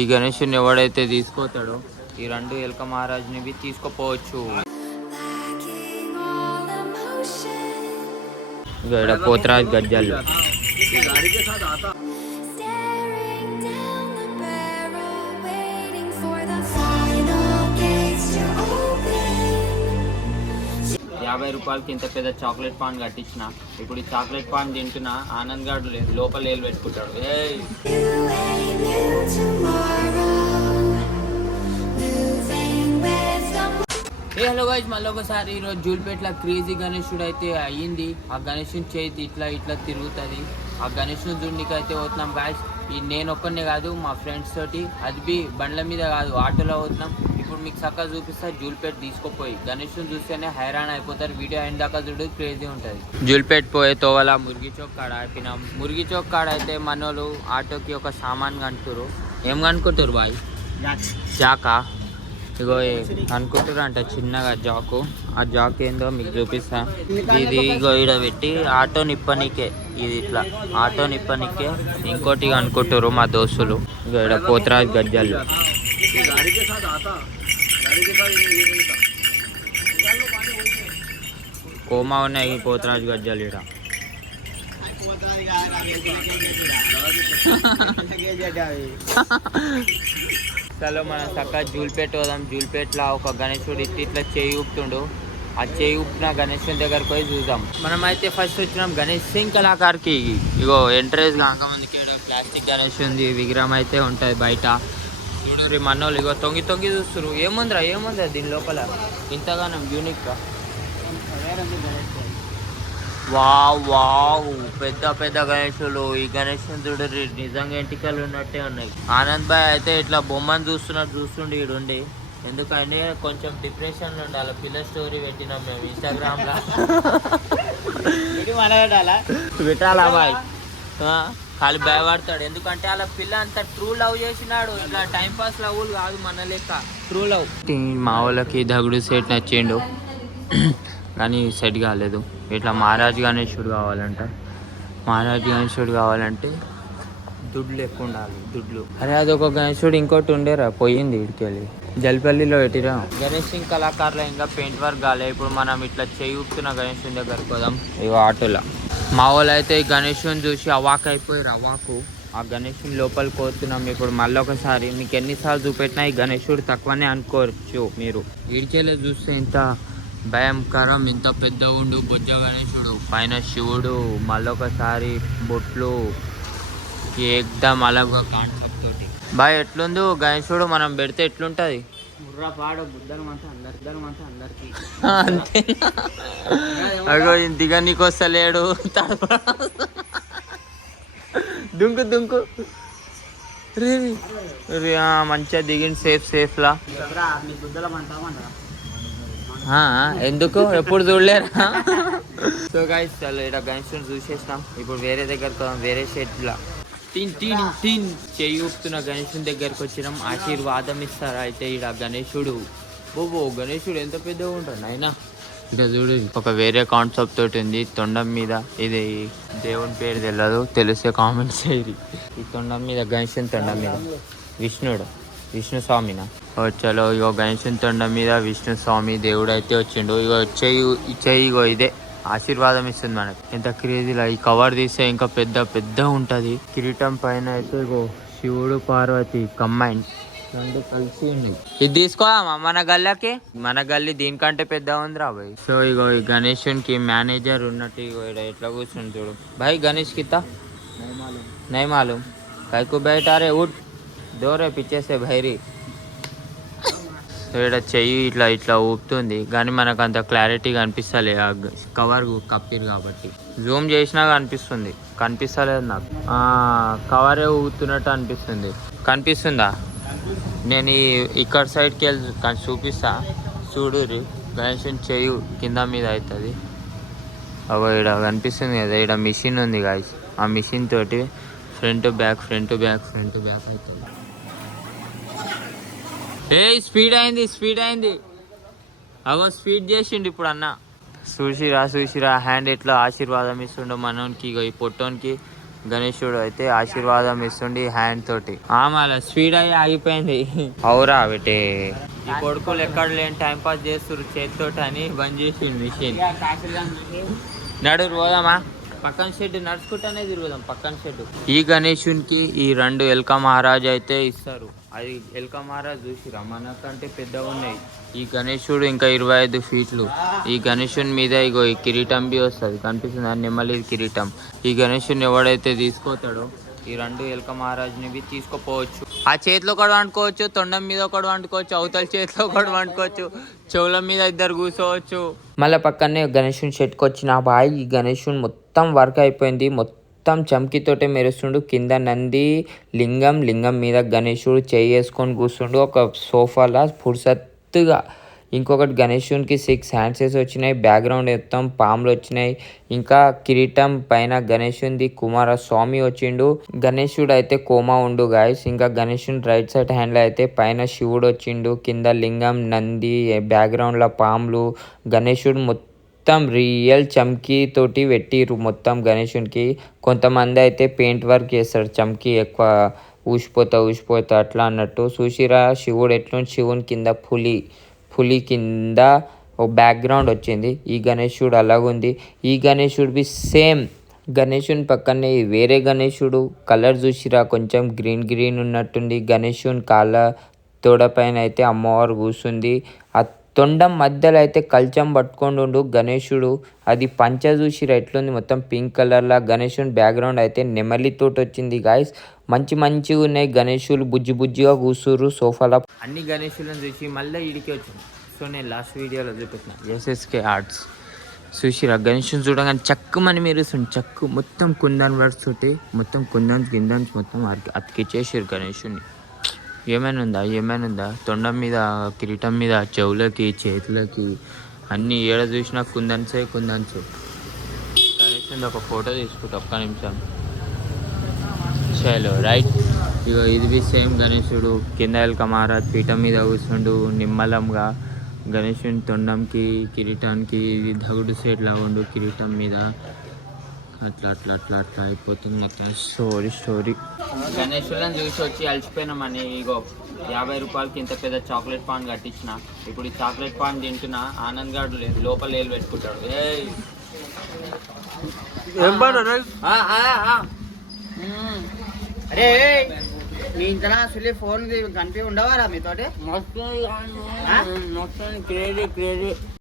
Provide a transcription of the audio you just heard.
ఈ గణేషుని ఎవడైతే తీసుకోతాడో ఈ రెండు ఎలక మహారాజుని తీసుకోపోవచ్చు. ఇక్కడ పోతరాజు గజ్జలు. ₹50 ఇంత పెద్ద చాక్లెట్ పాన్ కట్టించిన. ఇప్పుడు ఈ చాక్లెట్ పాన్ తింటున్నా ఆనంద్ గారు లోపల ఏలు పెట్టుకుంటాడు. హలో గైస్, మళ్ళీ ఒకసారి ఈరోజు జూల్పేట్ల క్రేజీ గణేశుడు అయితే అయ్యింది. ఆ గణేశుని చేతి ఇట్లా ఇట్లా తిరుగుతుంది. ఆ గణేశుని దుండికి అయితే పోతున్నాం గాయస్. నేను ఒక్కనే కాదు, మా ఫ్రెండ్స్ తోటి. అది బి బండ్ల మీద కాదు, ఆటోలో పోతున్నాం. ఇప్పుడు మీకు చక్కగా చూపిస్తా. జూల్పేట్ తీసుకోపోయి గణేశుని చూస్తేనే హైరాణ అయిపోతారు. వీడియో అయిన దాకా చూడు, క్రేజీ ఉంటుంది. జూల్పేట్ పోయే తోవల మురిగి చౌక్ కాడ ఆపినాం. మురిగి చౌక్ కాడ అయితే మనోళ్ళు ఆటోకి ఒక సామాన్ కనుక్కురు. ఏం కనుక్కుంటారు బాయ్? జాకా. ఇగో అనుకుంటారు అంట చిన్నగా జాకు. ఆ జాక్ ఏందో మీకు చూపిస్తా. ఇది ఇగో ఈడ పెట్టి ఆటో నిప్పనికే. ఇది ఇట్లా ఆటో నిప్పనికే. ఇంకోటి అనుకుంటారు మా దోస్తులు. ఇగో ఈడ పోతరాజు గజ్జలు. కోమా ఉన్నాయి పోతరాజు గజ్జలు ఈడ. చలో మనం చక్కగా జూల్పేట పోదాం. జూల్పేటలో ఒక గణేశుడు ఇట్లా చేయి ఊపుతుండు. ఆ చేయి ఊపిన గణేశుని దగ్గరకు పోయి చూద్దాం. మనం అయితే ఫస్ట్ వచ్చినాం గణేష్ సింగ్ కళాకార్కి. ఇగో ఎంట్రేజ్ కాకముందుకి ప్లాస్టిక్ గణేశుని విగ్రహం అయితే ఉంటుంది బయట. చూడు మనోళ్ళు ఇగో తొంగి తొంగి చూస్తున్నారు. ఏముందిరా దీని లోపల ఇంతగానం యూనిక్గా. వావ్ పెద్ద పెద్ద గణేశులు. ఈ గణేశుని చూడు నిజంగా ఎంటికలు ఉన్నట్టే ఉన్నాయి. ఆనంద్ భాయ్ అయితే ఇట్లా బొమ్మను చూస్తుండే ఈడుండి. ఎందుకంటే కొంచెం డిప్రెషన్లో ఉండాలి. పిల్ల స్టోరీ పెట్టినాం మేము ఇన్స్టాగ్రామ్లో. పెట్టాలా బాయ్? ఖాళీ భయపడతాడు. ఎందుకంటే అలా పిల్ల అంత ట్రూ లవ్ చేసినాడు. ఇట్లా టైంపాస్ లవ్ కాదు, మన లెక్క ట్రూ లవ్. మా వాళ్ళకి దగుడు సెట్ నచ్చిండు కానీ సెట్ కాలేదు. ఇట్లా మహారాజ్ గణేశుడు కావాలంటే దుడ్లు ఎక్కువ ఉండాలి. దుడ్లు అరే అదొక గణేశుడు ఇంకోటి ఉండేరా, పోయింది ఇడికెళ్ళి. జల్పల్లిలో పెట్టిరా. గణేష్ సింగ్ కళాకారులు ఇంకా పెయింట్ వర్క్ కాలే. ఇప్పుడు మనం ఇట్లా చేయి ఊపుతున్న గణేశుని దగ్గరకు పోదాం. ఇగో ఆటోలో మా వాళ్ళు అయితే ఈ గణేశుని చూసి అవాక్ అయిపోయారు. అవాకు ఆ గణేశుని లోపలికి పోతున్నాం. ఇప్పుడు మళ్ళీ ఒకసారి మీకు ఎన్నిసార్లు చూపెట్టినా ఈ గణేశుడు తక్కువనే అనుకోవచ్చు మీరు. ఇడికెళ్ళి చూస్తే ఇంత భయంకరం, ఇంత పెద్ద ఉండు బొజ్జ గణేశుడు, పైన శివుడు, మళ్ళొకసారి బొట్లు, ఏకదం అలాగ కాన్సెప్ట్ తోటి. బాయ్ ఎట్లుంది గణేశుడు? మనం పెడితే ఎట్లుంటది? అంతేనా? అగో ఇంటిగా నీకు వస్తలేడు. దుంకు మంచిగా దిగింది సేఫ్ లా. ఎందుకు ఎప్పుడు చూడలేరా? సో గైస్ చలో ఇక్కడ గణేశుని చూసేస్తాం. ఇప్పుడు వేరే దగ్గరకు వేరే షెడ్లా చేయి ఊపుతున్న గణేశుని దగ్గరకు వచ్చినాం. ఆశీర్వాదం ఇస్తారు అయితే ఇక్కడ గణేశుడు. గణేశుడు ఎంత పెద్దగా ఉంటాడు అయినా. ఇక్కడ చూడు ఒక వేరే కాన్సెప్ట్ తోటి ఉంది. తొండం మీద ఇది దేవుని పేరు తెలియదు, తెలిసే కామెంట్స్ చేయరు. ఈ తొండం మీద గణేశుని తొండం మీద విష్ణు స్వామినా. చలో ఇగో గణేశుని తొండం మీద విష్ణు స్వామి దేవుడు అయితే వచ్చిండు. ఇగో చెయ్యి ఇగో ఇదే ఆశీర్వాదం ఇస్తుంది మనకి. ఎంత క్రేజీలా. ఈ కవర్ తీస్తే ఇంకా పెద్ద ఉంటది. కిరీటం పైన అయితే ఇగో శివుడు పార్వతి కంబైన్ రెండు కలిసి ఉన్నాయి. ఇది తీసుకోదామా మన గల్లీ దీనికంటే పెద్ద ఉందిరా భాయ్. సో ఇగో ఈ గణేశునికి మేనేజర్ ఉన్నట్టు ఇగో ఎట్లా కూర్చుని చూడు భాయ్. గణేష్ కితా నై మాలూం కైకు బయట రే ఉట్ దోరే పిచ్చేస్తే భైరీ. ఇక్కడ చెయ్యి ఇట్లా ఊపుతుంది కానీ మనకు అంత క్లారిటీగా అనిపిస్తలే. ఆ కవర్ కప్పిరు కాబట్టి జూమ్ చేసినా కనిపిస్తలేదు నాకు. కవరే ఊపుతున్నట్టు అనిపిస్తుంది. కనిపిస్తుందా? నేను ఇక్కడ సైడ్కి వెళ్ళి చూపిస్తా చూడు. గణేశుని చెయ్యి కింద మీద అవుతుంది. అగో ఇక్కడ కనిపిస్తుంది కదా, ఇక్కడ మిషన్ ఉంది గాయస్. ఆ మిషన్ తోటి ఫ్రంట్ బ్యాక్ అవుతుంది. స్పీడ్ అయింది. అగో స్పీడ్ చేసిండు ఇప్పుడు అన్న. చూసిరా హ్యాండ్ ఎట్లా ఆశీర్వాదం ఇస్తుండో మనోనికి. ఈ పొట్టోనికి గణేశుడు అయితే ఆశీర్వాదం ఇస్తుండి హ్యాండ్ తోటి మళ్ళీ స్పీడ్ అయ్యి ఆగిపోయింది. అవురా బెటే ఈ కొడుకులు ఎక్కడ లేని టైం పాస్ చేస్తున్నారు చేతితోటి అని బంద్ చేసి మిషన్. నడు పోదామా పక్కన షెడ్ నడుచుకుంటానే తిరుగుదాం పక్కన షెడ్. ఈ గణేశునికి ఈ 2 ఎల్కా మహారాజ్ అయితే ఇస్తారు. అది ఎల్కా మహారాజ్ చూసిరా మనకంటే పెద్దగా ఉన్నాయి. ఈ గణేశుడు ఇంకా 25 ఫీట్లు. ఈ గణేశుని మీద ఇగో ఈ కిరీటం బి వస్తుంది కనిపిస్తుంది నెమ్మలి కిరీటం. ఈ గణేశుని ఎవడైతే తీసుకోతాడో ఈ 2 ఎల్కా మహారాజ్ని బి తీసుకోపోవచ్చు. ఆ చేతిలో ఒకటి వండుకోవచ్చు, తొండం మీద ఒకటి వండుకోవచ్చు, అవతల చేతిలో ఒకటి వండుకోవచ్చు, చెవుల మీద 2 కూర్చోవచ్చు. మళ్ళీ పక్కనే గణేశుని షెట్కి వచ్చిన బాయ్. ఈ గణేశుని మొత్తం వర్క్ అయిపోయింది. మొత్తం చమ్కీతోటే మెరుస్తుండు. కింద నంది లింగం మీద గణేశుడు చేసుకొని కూర్చుండు ఒక సోఫాలా ఫుర్సత్తుగా. ఇంకొకటి గణేశునికి 6 హ్యాండ్సెస్ వచ్చినాయి. బ్యాక్గ్రౌండ్ మొత్తం పాములు వచ్చినాయి. ఇంకా కిరీటం పైన గణేశునిది కుమారస్వామి వచ్చిండు. గణేశుడు అయితే కోమా ఉండు గాయస్. ఇంకా గణేశుని రైట్ సైడ్ హ్యాండ్లో అయితే పైన శివుడు వచ్చిండు. కింద లింగం నంది బ్యాక్గ్రౌండ్లో పాములు. గణేశుడు మొత్తం రియల్ చమ్కీ తోటి పెట్టిరు మొత్తం గణేశునికి. కొంతమంది అయితే పెయింట్ వర్క్ చేస్తారు చమ్కీ ఎక్కువ ఊసిపోతా అట్లా అన్నట్టు. చూసిరా శివుడు ఎట్లుంది. శివుని కింద పులి కింద ఓ బ్యాక్గ్రౌండ్ వచ్చింది. ఈ గణేశుడు అలాగుంది. ఈ గణేశుడు బి సేమ్ గణేశుని పక్కనే వేరే గణేశుడు కలర్ చూసిరా కొంచెం గ్రీన్ ఉన్నట్టుంది. గణేశుని కాళ్ళ తోడ పైన అయితే అమ్మవారు కూర్చుంది. ఆ తొండం మధ్యలో అయితే కల్చం పట్టుకుండు గణేశుడు. అది పంచ చూసిరా ఎట్లుంది మొత్తం పింక్ కలర్లా. గణేశుని బ్యాక్గ్రౌండ్ అయితే నెమలితోటి వచ్చింది గాయస్. మంచిగా ఉన్నాయి గణేశులు. బుజ్జిగా కూర్చుర్రు సోఫాలో. అన్ని గణేశులను చూసి మళ్ళీ ఇడికి వచ్చింది. సో నేను లాస్ట్ వీడియోలో చూపెట్టిన ఎస్ఎస్కే ఆర్ట్స్ చూసిరా గణేశుని చూడగానే చక్కుమని మెరుస్తుంది. చక్కు మొత్తం కుందన్ వర్డ్స్ తోటి మొత్తం గిందన్స్ మొత్తం అతికిచ్చేసారు గణేశుని. ఏమైనా ఉందా తొండం మీద కిరీటం మీద చెవులకి చేతులకి అన్నీ ఏడ చూసినా కుందన్సే. గణేశుని ఒక ఫోటో తీసుకుంటా ఒక్క నిమిషం. చలో రైట్. ఇగో ఇది బి సేమ్ గణేశుడు. కింద ఎల్కా మహారాజ్ పీఠం మీద కూర్చుండు నిమ్మలంగా. గణేశుని తొండంకి కిరీటానికి ఇది దగుడు సేట్లా ఉండు కిరీటం మీద. అట్లా అయిపోతుంది మొత్తం స్టోరీ. గణేశులను చూసి వచ్చి అలసిపోయినామని ఇగో 50 రూపాయలకి ఇంత పెద్ద చాక్లెట్ పాన్ కట్టించిన. ఇప్పుడు ఈ చాక్లెట్ పాన్ తింటున్నా. ఆనంద్ గారు లోపల ఏలు పెట్టుకుంటాడు. అరే మీ ఇంతనా అసలు ఫోన్ కనిపి ఉండవారా మీతోటి? మొత్తం క్రేజీ